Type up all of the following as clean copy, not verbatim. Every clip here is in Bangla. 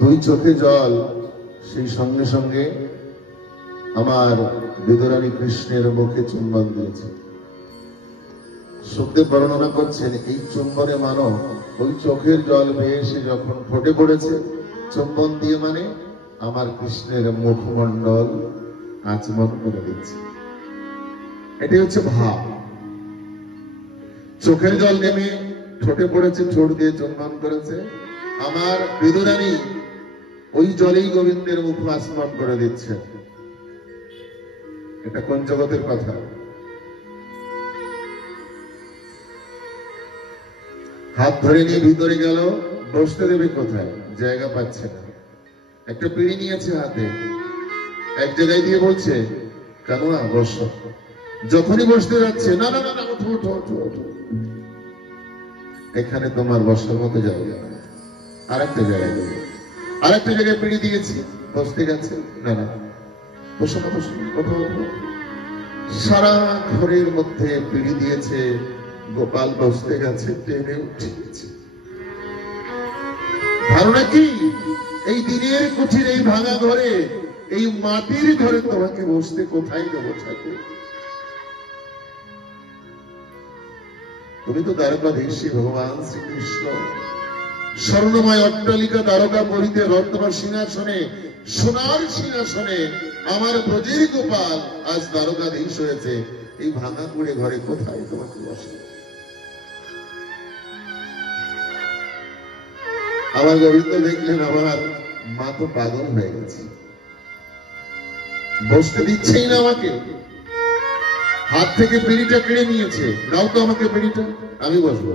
দুই চোখে জল, সেই সঙ্গে সঙ্গে আমার বিদুরানী কৃষ্ণের মুখে চুম্বন দিয়েছে। সুখদেব বর্ণনা করছেন এই চুম্বনে মানো ওই চোখের জল বেয়ে সে যখন ফোটে পড়েছে, চুম্বন দিয়ে মানে আমার কৃষ্ণের মুখমণ্ডল আচমন করে দিচ্ছে। এটাই হচ্ছে ভাব। চোখের জল নেমে ঠোঁটে পড়েছে, ঠোঁট দিয়ে চুম্বন করেছে, আমার বিদুরানী ওই জলেই গোবিন্দের মুখ আচমন করে দিচ্ছে। এটা কোন জগতের কথা? হাত ধরে নিয়ে ভিতরে গেল, বসতে দেবে কোথায়? জায়গা পাচ্ছে না। একটা পিঁড়ি নিয়েছে হাতে, এক জায়গায় দিয়ে বলছে কানুয়া বসো। যখনই বসতে যাচ্ছে, না না না না, ওঠো ওঠো ওঠো ওঠো, এখানে তোমার বসার মতো জায়গা। আরেকটা জায়গায় দেবে, আরেকটা জায়গায় পিঁড়ি দিয়েছি, বসতে গেছে, না না বসো না বসো, ওঠো ওঠো। সারা ঘরের মধ্যে পিঁড়ি দিয়েছে, গোপাল বসতে গেছে, টেনে উঠে গেছে। ধারণা কি এই দিনের কুঠির এই ভাঙা ঘরে, এই মাটির ঘরে তোমাকে বসতে কোথায় দেবো ঠাকুর? তুমি তো দ্বারকাধীশ ভগবান শ্রীকৃষ্ণ, স্বর্ণময় অট্টালিকা দ্বারকা পরিতে রত্ন সিংহাসনে, সোনার সিংহাসনে আমার ব্রজের গোপাল আজ দ্বারকাধীশ হয়েছে। এই ভাঙা কুড়ে ঘরে কোথায় তোমাকে বসে? আমার গোবিন্দ দেখলেন আমার মা তো পাগল হয়ে গেছে, বসতে দিচ্ছেই না আমাকে। হাত থেকে পিঁড়িটা কেড়ে নিয়েছে, নাও তো আমাকে পিঁড়িটা, আমি বসবো।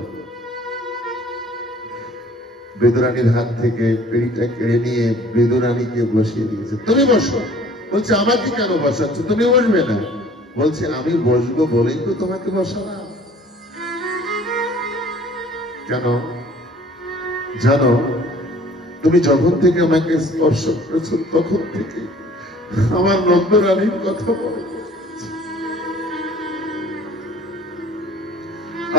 বিদুরানীর হাত থেকে পিঁড়িটা কেড়ে নিয়ে বিদুরানীকে বসিয়ে দিয়েছে। তুমি বসো। বলছে আমাকে কেন বসাচ্ছ? তুমি বসবে না? বলছে আমি বসবো বলেই তো তোমাকে বসালাম। কেন জানো? তুমি যখন থেকে আমাকে স্পর্শ করেছো তখন থেকে আমার নন্দরানীর কথা মনে পড়ছে।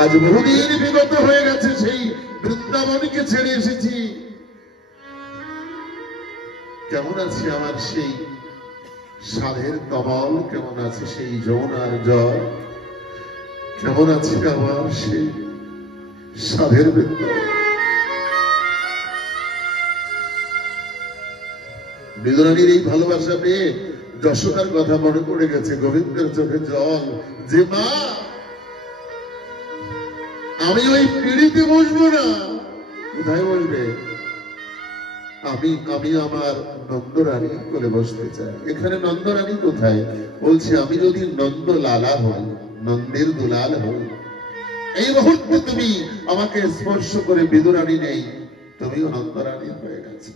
আজ বহুদিন বিগত হয়ে গেছে, সেই বৃন্দাবনকে ছেড়ে এসেছি। কেমন আছে আমার সেই সাধের কমল, কেমন আছে সেই যমুনার জল, কেমন আছে আমার সেই সাধের বৃন্দাবন। বিদুরানীর এই ভালোবাসা পেয়ে যশোদার কথা মনে পড়ে গেছে, গোবিন্দের চোখে জল। যে মা, আমি ওই পিঁড়িতে বসবো না। কোথায় বসবে? আমি আমার নন্দরানী কোলে বসতে চাই। এখানে নন্দরানী কোথায়? বলছে আমি যদি নন্দ লালা হই, নন্দের দুলাল হই, এই মুহূর্তে তুমি আমাকে স্পর্শ করে বিদুরানী নেই, তুমিও নন্দরানী হয়ে গেছে।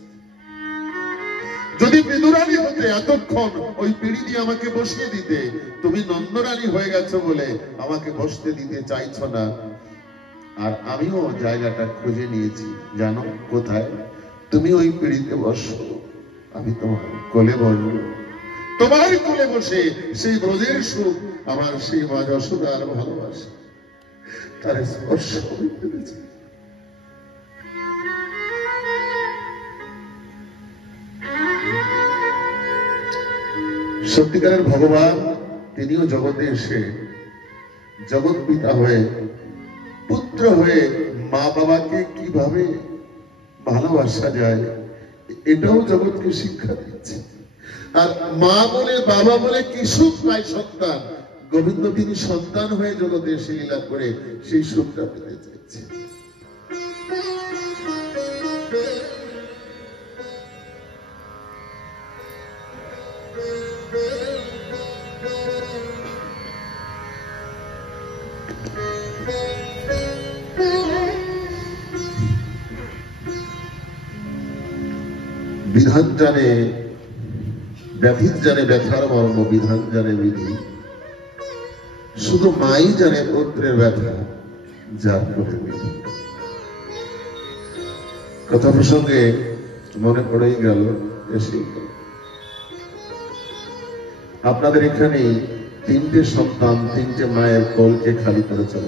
যদি বিদুরানী হতে এতক্ষণ ওই পিঁড়ি দিয়ে আমাকে বসিয়ে দিতে, তুমি নন্দরানী হয়ে গেছো বলে আমাকে বসতে দিতে চাইছো না। আর আমিও জায়গাটা খুঁজে নিয়েছি, জানো কোথায়? তুমি ওই পিঁড়িতে বসো, আমি তোমার কোলে বসবো। তোমার কোলে বসে সেই ব্রজের সুখ, আমার সেই মা যশোদার ভালোবাসা, তার স্পর্শ হইতে দিয়েছে। সত্যিকারের ভগবান তিনিও জগতে এসে জগৎ পিতা হয়ে, পুত্র হয়ে মা বাবাকে কিভাবে ভালোবাসা যায় এটাও জগৎকে শিক্ষা দিচ্ছে। আর মা বলে বাবা বলে কি সুখ পায় সন্তান, গোবিন্দ তিনি সন্তান হয়ে জগতে এসে লীলা করে সেই সুখটা পেতে চাইছে। বিধান জানে ব্যাধির জানে ব্যথার মর্ম, বিধান জানে বিধি, শুধু মাই জানে পুত্রের ব্যথা, যার করে বিধি। কথা প্রসঙ্গে মনে পড়েই গেল, এসেই গেল। আপনাদের এখানে তিনটে সন্তান তিনটে মায়ের কোলকে খালি করে চলে।